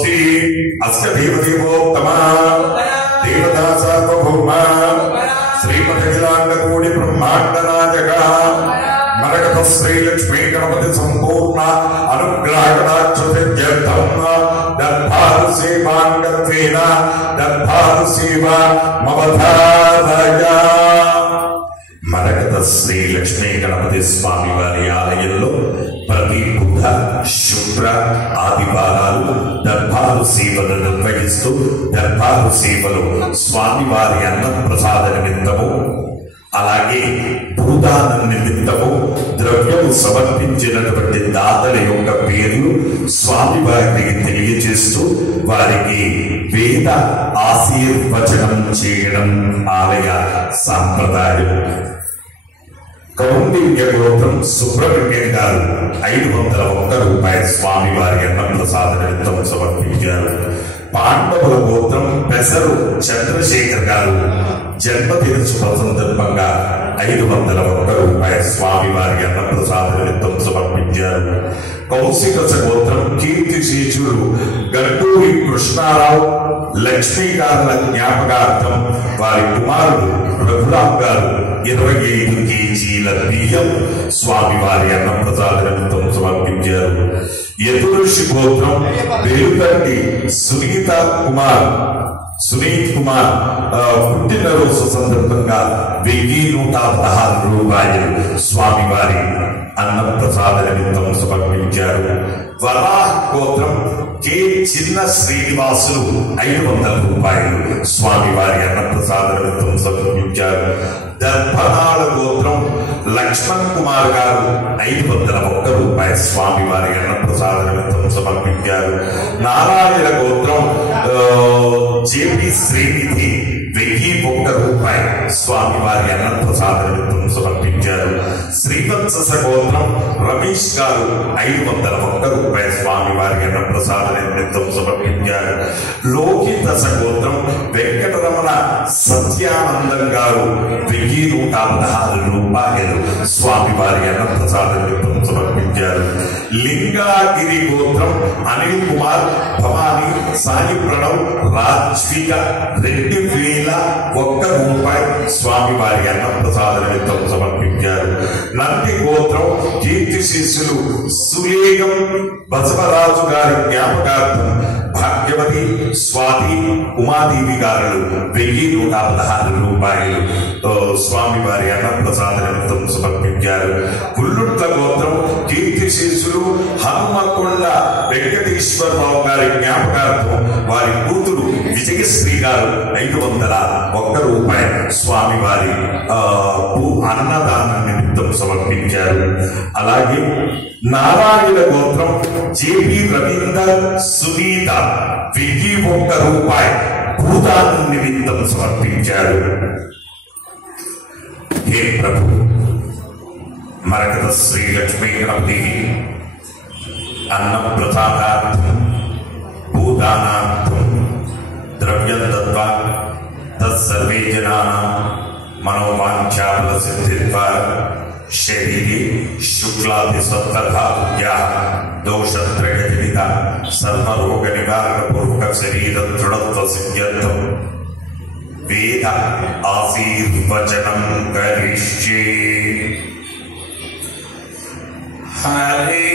अस्य देवदेवोत्तमा देवता सार्वभौमा श्रीमदखिलाण्डकोटि ब्रह्माण्ड नायक मरकथ श्रीलक्ष्मी गणपति संपूर्ण अनुग्रहकटाक्षसिद्ध्यर्थं दर्भार सेवाङ्गत्वेन दर्भार सेवा मवधारय మరకత శ్రీ లక్ష్మీ గణపతి స్వామి వారి ఆలయంలో ప్రతి బుధ శుక్ర ఆదివారాలు దర్బారు సేవలు నిర్వహిస్తూ దర్బారు సేవలు స్వామివారి అన్న ప్రసాద నిమిత్తము అలాగే భూదానం నిమిత్తము ద్రవ్యము సమర్పించినటువంటి దాతల యొక్క పేర్లు స్వామివారికి తెలియజేస్తూ వారికి వేద ఆశీర్వచనం చేయడం ఆలయ సాంప్రదాయం. కౌండిన్య గోత్రం సుబ్రహ్మణ్యం గారు 501 రూపాయల స్వామివారి అన్న ప్రసాద నిమిత్తం సమర్పించారు. పాండవుల గోత్రం పెసరు చంద్రశేఖర్ గారు జన్మదిన శుభ సందర్భంగా 501 రూపాయల స్వామివారి అన్న ప్రసాద నిమిత్తం సమర్పించారు. కౌశికస గోత్రం కీర్తిశేషుడు గట్టూరి కృష్ణారావు లక్ష్మీ గారుల జ్ఞాపకార్థం వారి కుమారుడు రఘురామ్ గారు 25 కేజీల బియ్యం స్వామివారి అన్న ప్రసాద నిమిత్తం సమర్పించారు. యదుఋషి గోత్రం వెలుగంటి సునీత్ కుమార్ పుట్టినరోజు సందర్భంగా 1116 రూపాయలు స్వామివారి అన్న ప్రసాద నిమిత్తం సమర్పించారు. వరాహ గోత్రం కె చిన్న శ్రీనివాసులు 500 రూపాయలు స్వామివారి అన్న ప్రసాద నిమిత్తం సమర్పించారు. దర్భనాల గోత్రం లక్ష్మణ్ కుమార్ గారు 501 రూపాయల స్వామివారి అన్న ప్రసాద నిమిత్తం సమర్పించారు. నారాయణ గోత్రం జేపీ శ్రీనిధి 1001 రూపాయలు స్వామివారి అన్న ప్రసాద నిమిత్తం సమర్పించారు. శ్రీవత్స గోత్రం రమేష్ గారు 501 రూపాయల స్వామివారి అన్న ప్రసాద నిమిత్తం సమర్పించారు. లోకితస గోత్రం వెంకటరమణ సత్యానందం గారు 1116 రూపాయలు స్వామివారి అన్న ప్రసాద నిమిత్తం సమర్పించారు. లింగాగిరి గోత్రం అనిల్ కుమార్ భవానీ సాయి ప్రణవ్ రాజ్విక 2001 రూపాయలు స్వామివారి అన్న ప్రసాద నిమిత్తం సమర్పించారు. నంది గోత్రం కీర్తిశేషులు సులేగం బసవరాజు గారి జ్ఞాపకార్థం భాగ్యవతి స్వాతి ఉమాదేవి గారు 1116 రూపాయలు స్వామివారి అన్న ప్రసాద నిమిత్తం సమర్పించారు. పుల్లుట్ల గోత్రం కీర్తిశేషులు హనుమకొండ వెంకటేశ్వరరావు గారి జ్ఞాపకార్థం వారి కూతురు విజయశ్రీ గారు 501 రూపాయలు స్వామివారి అన్నదాన నిమిత్తం సమర్పించారు. అలాగే నారాయణ గోత్రం జేపీ రవీందర్ సునీత 1001 రూపాయలు భూదాన నిమిత్తం సమర్పించారు. హే ప్రభు మరకత శ్రీ లక్ష్మీ గణపతి అన్న ప్రసాదార్థం భూదానార్థం ద్రవ్యం దత్వా తత్సర్వే జనానాం మనోవాంఛాఫల సిద్ధిద్వారా శరీరే శుక్లాది సప్తధాతుభ్యాః దోషత్రయజనిత సర్వరోగ నివారణ పూర్వక శరీర దృఢత్వ సిద్ధ్యర్థం వేద ఆశీర్వచనం కరిష్యే. హరి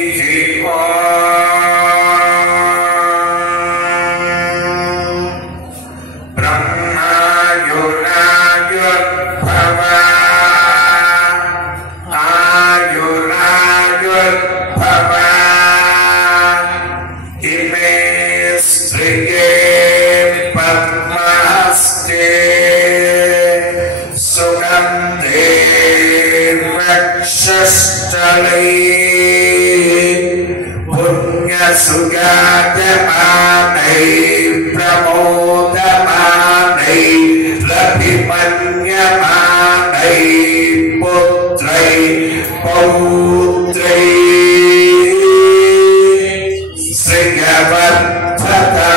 सुगादमानै प्रमोदमानै रभिमन्यमानै पुत्रै पौत्रै श्रियवर्धता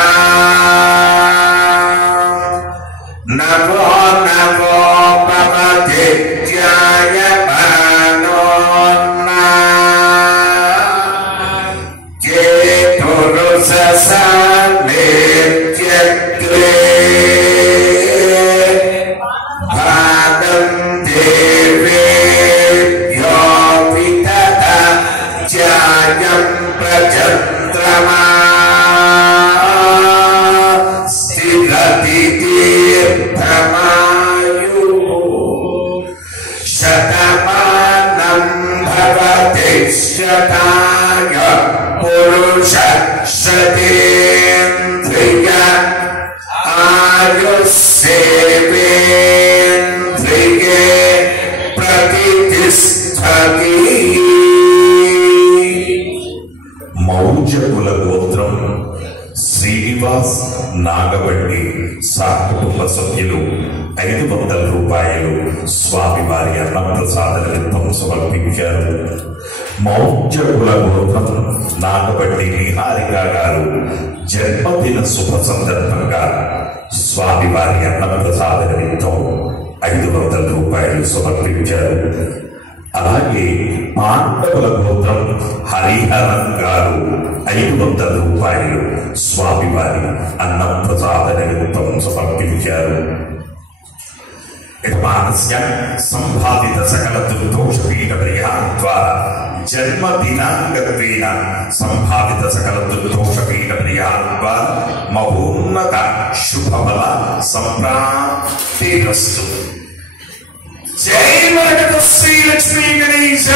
శ్రీనివాస్ నాగబండి సహకుటుంబ సభ్యులు 500 రూపాయలు స్వామివారి అన్నప్రసాద నిమిత్తం సమర్పించారు. మౌర్య కుల గోత్రం నాగబండి నిహారిక గారు జన్మదిన శుభ సందర్భంగా స్వామివారి అన్నప్రసాద నిమిత్తం 500 రూపాయలు సమర్పించారు. అలాగే పాండవుల గోత్రం హరిహరన్ గారు 500 రూపాయలు స్వామివారి అన్నప్రసాద నిమిత్తం సమర్పించారు. యజమానస్య సంభావిత సకల దుర్దోష పీఠ పరిహారం ద్వారా జన్మదినాంగత్వేన సంభావిత సకల దుర్దోష పీఠ పరిహారం ద్వారా మహోన్నత శుభఫల సంప్రాప్తిరస్తు. జై శ్రీ లక్ష్మీ గణేశ.